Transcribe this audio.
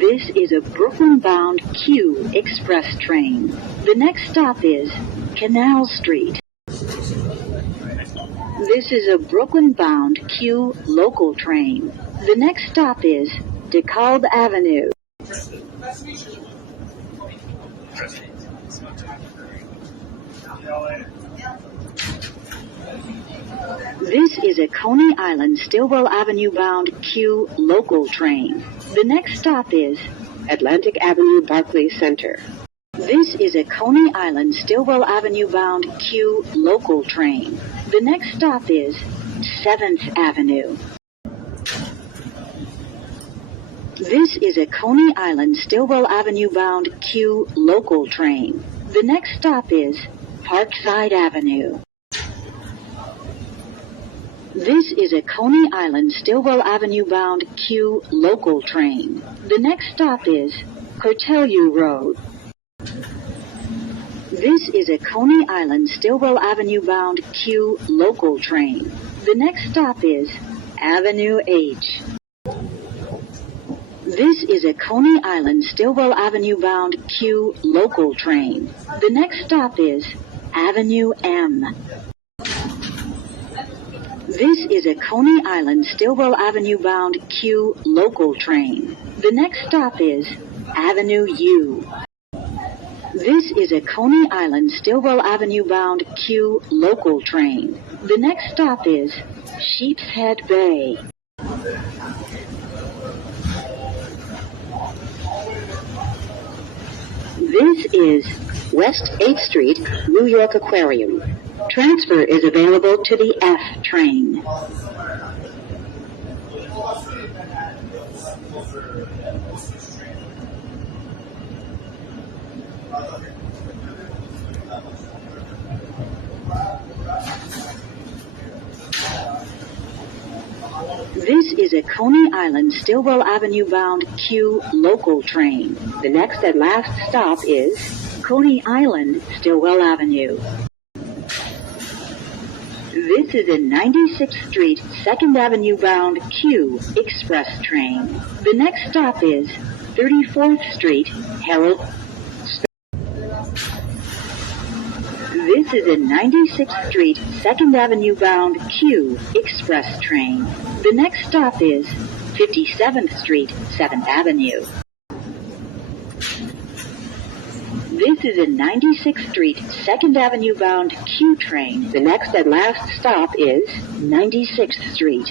This is a Brooklyn-bound Q express train. The next stop is Canal Street. This is a Brooklyn-bound Q local train. The next stop is DeKalb Avenue. This is a Coney Island Stillwell Avenue bound Q local train. The next stop is Atlantic Avenue Barclays Center. This is a Coney Island Stillwell Avenue bound Q local train. The next stop is 7th Avenue. This is a Coney Island Stillwell Avenue bound Q local train. The next stop is Parkside Avenue. This is a Coney Island Stillwell Avenue bound Q local train. The next stop is Cortelyou Road. This is a Coney Island Stillwell Avenue bound Q local train. The next stop is Avenue H. This is a Coney Island Stillwell Avenue bound Q local train. The next stop is Avenue M. This is a Coney Island Stillwell Avenue bound Q local train. The next stop is Avenue U. This is a Coney Island Stillwell Avenue bound Q local train. The next stop is Sheepshead Bay. This is West 8th Street, New York Aquarium. Transfer is available to the F train. This is a Coney Island Stillwell Avenue bound Q local train. The next and last stop is Coney Island Stillwell Avenue. This is a 96th Street, 2nd Avenue bound Q express train. The next stop is 34th Street, Herald. This is a 96th Street, 2nd Avenue bound Q express train. The next stop is 57th Street, 7th Avenue. This is a 96th Street, 2nd Avenue bound Q train. The next and last stop is 96th Street.